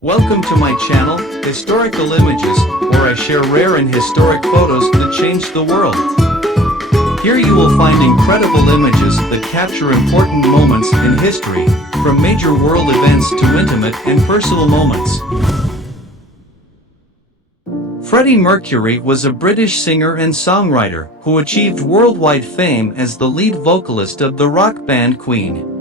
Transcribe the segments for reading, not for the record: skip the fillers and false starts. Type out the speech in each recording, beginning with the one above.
Welcome to my channel, Historical Images, where I share rare and historic photos that changed the world. Here you will find incredible images that capture important moments in history, from major world events to intimate and personal moments. Freddie Mercury was a British singer and songwriter who achieved worldwide fame as the lead vocalist of the rock band Queen.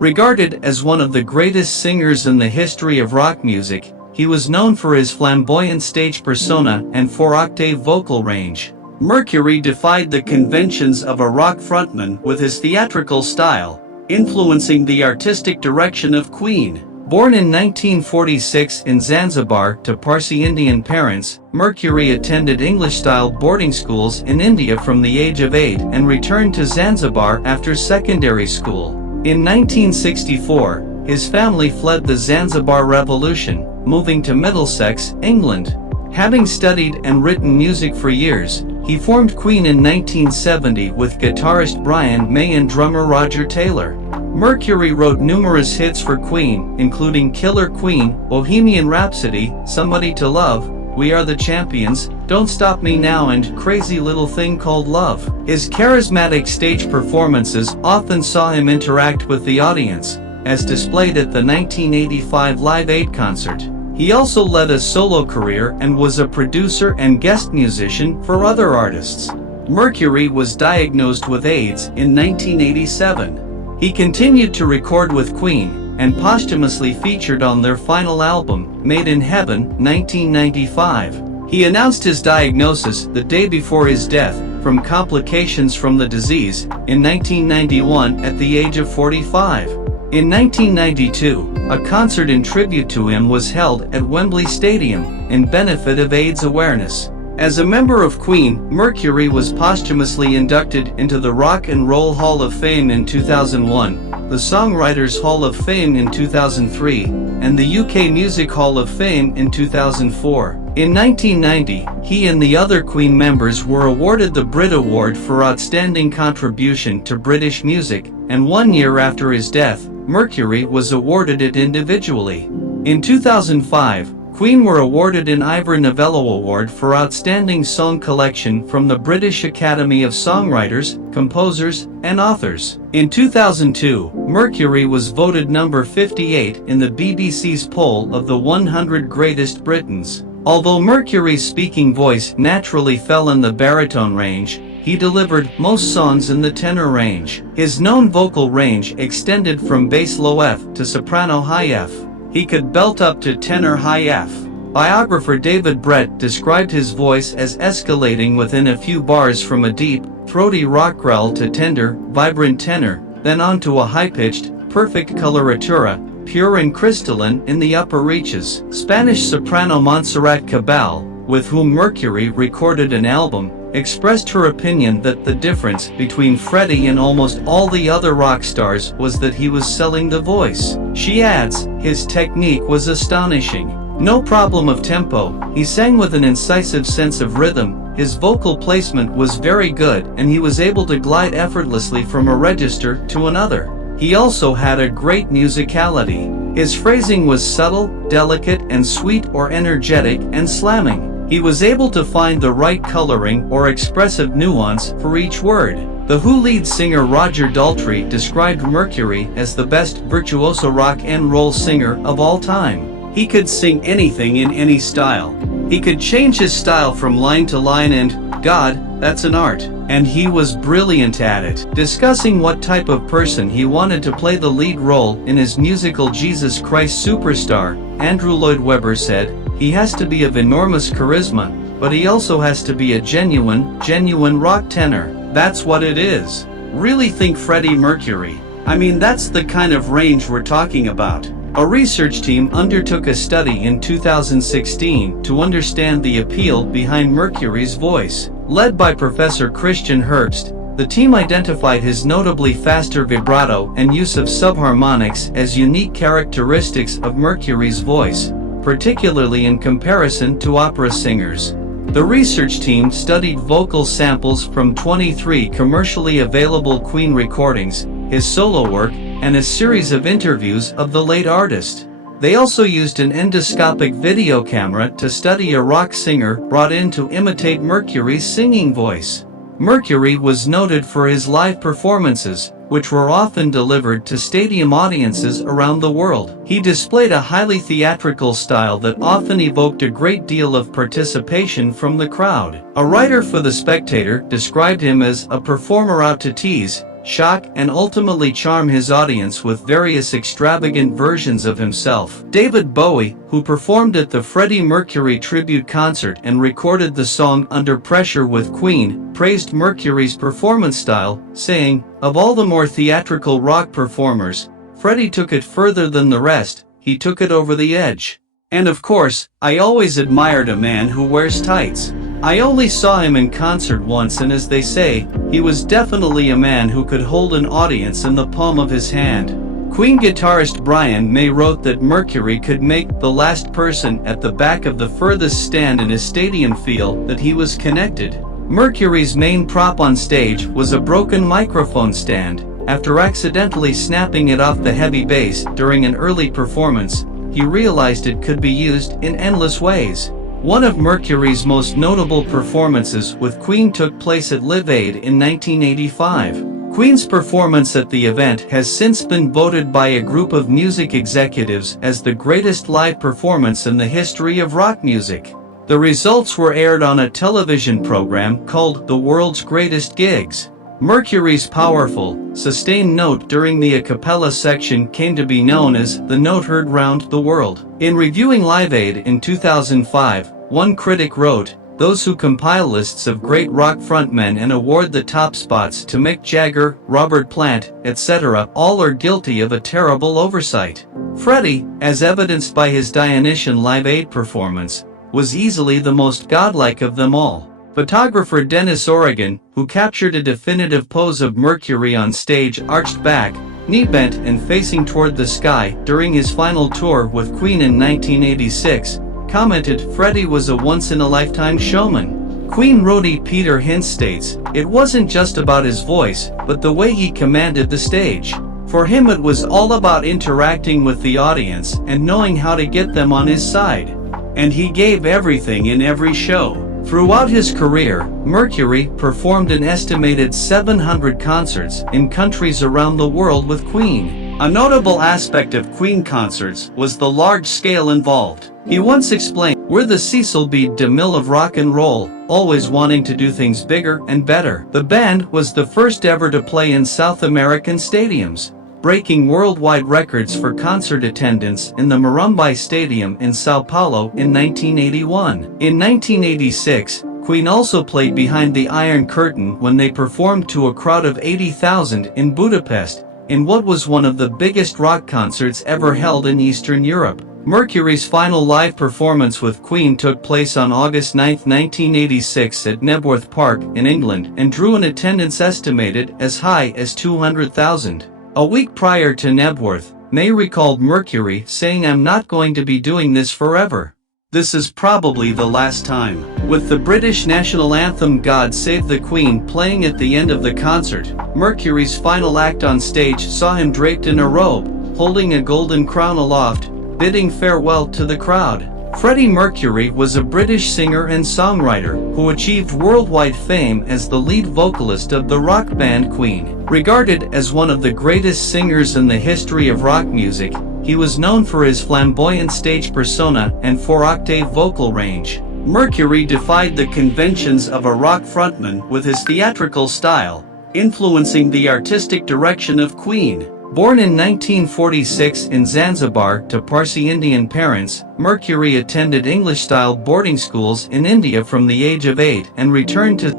Regarded as one of the greatest singers in the history of rock music, he was known for his flamboyant stage persona and four-octave vocal range. Mercury defied the conventions of a rock frontman with his theatrical style, influencing the artistic direction of Queen. Born in 1946 in Zanzibar to Parsi Indian parents, Mercury attended English-style boarding schools in India from the age of 8 and returned to Zanzibar after secondary school. In 1964, his family fled the Zanzibar Revolution, moving to Middlesex, England. Having studied and written music for years, he formed Queen in 1970 with guitarist Brian May and drummer Roger Taylor. Mercury wrote numerous hits for Queen, including Killer Queen, Bohemian Rhapsody, Somebody to Love, We Are the Champions, Don't Stop Me Now and Crazy Little Thing Called Love. His charismatic stage performances often saw him interact with the audience, as displayed at the 1985 Live Aid concert. He also led a solo career and was a producer and guest musician for other artists. Mercury was diagnosed with AIDS in 1987. He continued to record with Queen, and posthumously featured on their final album, Made in Heaven, 1995. He announced his diagnosis the day before his death, from complications from the disease, in 1991 at the age of 45. In 1992, a concert in tribute to him was held at Wembley Stadium, in benefit of AIDS awareness. As a member of Queen, Mercury was posthumously inducted into the Rock and Roll Hall of Fame in 2001, the Songwriters Hall of Fame in 2003, and the UK Music Hall of Fame in 2004. In 1990, he and the other Queen members were awarded the Brit Award for Outstanding Contribution to British Music, and 1 year after his death, Mercury was awarded it individually. In 2005, Queen were awarded an Ivor Novello Award for Outstanding Song Collection from the British Academy of Songwriters, Composers, and Authors. In 2002, Mercury was voted number 58 in the BBC's poll of the 100 Greatest Britons. Although Mercury's speaking voice naturally fell in the baritone range, he delivered most songs in the tenor range. His known vocal range extended from bass low F to soprano high F. He could belt up to tenor high F. Biographer David Brett described his voice as escalating within a few bars from a deep, throaty rock growl to tender, vibrant tenor, then on to a high-pitched, perfect coloratura, pure and crystalline in the upper reaches. Spanish soprano Montserrat Cabal, with whom Mercury recorded an album, expressed her opinion that the difference between Freddie and almost all the other rock stars was that he was selling the voice. She adds, his technique was astonishing. No problem of tempo, he sang with an incisive sense of rhythm, his vocal placement was very good and he was able to glide effortlessly from a register to another. He also had a great musicality. His phrasing was subtle, delicate and sweet or energetic and slamming. He was able to find the right coloring or expressive nuance for each word. The Who lead singer Roger Daltrey described Mercury as the best virtuoso rock and roll singer of all time. He could sing anything in any style. He could change his style from line to line and, God, that's an art. And he was brilliant at it. Discussing what type of person he wanted to play the lead role in his musical Jesus Christ Superstar, Andrew Lloyd Webber said, he has to be of enormous charisma, but he also has to be a genuine rock tenor. That's what it is. Really think Freddie Mercury. I mean, that's the kind of range we're talking about. A research team undertook a study in 2016 to understand the appeal behind Mercury's voice. Led by Professor Christian Herbst, the team identified his notably faster vibrato and use of subharmonics as unique characteristics of Mercury's voice, particularly in comparison to opera singers. The research team studied vocal samples from 23 commercially available Queen recordings, his solo work, and a series of interviews of the late artist. They also used an endoscopic video camera to study a rock singer brought in to imitate Mercury's singing voice. Mercury was noted for his live performances, which were often delivered to stadium audiences around the world. He displayed a highly theatrical style that often evoked a great deal of participation from the crowd. A writer for The Spectator described him as a performer out to tease, shock, and ultimately charm his audience with various extravagant versions of himself. David Bowie, who performed at the Freddie Mercury tribute concert and recorded the song Under Pressure with Queen, praised Mercury's performance style, saying, "Of all the more theatrical rock performers, Freddie took it further than the rest, he took it over the edge. And of course, I always admired a man who wears tights. I only saw him in concert once, and as they say, he was definitely a man who could hold an audience in the palm of his hand." Queen guitarist Brian May wrote that Mercury could make the last person at the back of the furthest stand in his stadium feel that he was connected. Mercury's main prop on stage was a broken microphone stand. After accidentally snapping it off the heavy bass during an early performance, he realized it could be used in endless ways. One of Mercury's most notable performances with Queen took place at Live Aid in 1985. Queen's performance at the event has since been voted by a group of music executives as the greatest live performance in the history of rock music. The results were aired on a television program called The World's Greatest Gigs. Mercury's powerful, sustained note during the a cappella section came to be known as the note heard round the world. In reviewing Live Aid in 2005, one critic wrote, "Those who compile lists of great rock frontmen and award the top spots to Mick Jagger, Robert Plant, etc., all are guilty of a terrible oversight." Freddie, as evidenced by his Dionysian Live Aid performance, was easily the most godlike of them all. Photographer Dennis Oregon, who captured a definitive pose of Mercury on stage arched back, knee bent and facing toward the sky during his final tour with Queen in 1986, commented, "Freddie was a once-in-a-lifetime showman." Queen roadie Peter Hince states, "It wasn't just about his voice, but the way he commanded the stage. For him it was all about interacting with the audience and knowing how to get them on his side. And he gave everything in every show." Throughout his career, Mercury performed an estimated 700 concerts in countries around the world with Queen. A notable aspect of Queen concerts was the large scale involved. He once explained, "We're the Cecil B. DeMille of rock and roll, always wanting to do things bigger and better." The band was the first ever to play in South American stadiums, breaking worldwide records for concert attendance in the Morumbi Stadium in Sao Paulo in 1981. In 1986, Queen also played behind the Iron Curtain when they performed to a crowd of 80,000 in Budapest, in what was one of the biggest rock concerts ever held in Eastern Europe. Mercury's final live performance with Queen took place on August 9, 1986 at Knebworth Park in England and drew an attendance estimated as high as 200,000. A week prior to Knebworth, May recalled Mercury saying, "I'm not going to be doing this forever. This is probably the last time." With the British national anthem God Save the Queen playing at the end of the concert, Mercury's final act on stage saw him draped in a robe, holding a golden crown aloft, bidding farewell to the crowd. Freddie Mercury was a British singer and songwriter who achieved worldwide fame as the lead vocalist of the rock band Queen. Regarded as one of the greatest singers in the history of rock music, he was known for his flamboyant stage persona and 4-octave vocal range. Mercury defied the conventions of a rock frontman with his theatrical style, influencing the artistic direction of Queen. Born in 1946 in Zanzibar to Parsi Indian parents, Mercury attended English-style boarding schools in India from the age of 8 and returned to.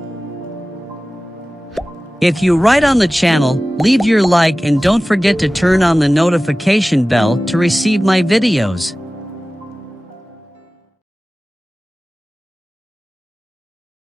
If you write on the channel, leave your like and don't forget to turn on the notification bell to receive my videos.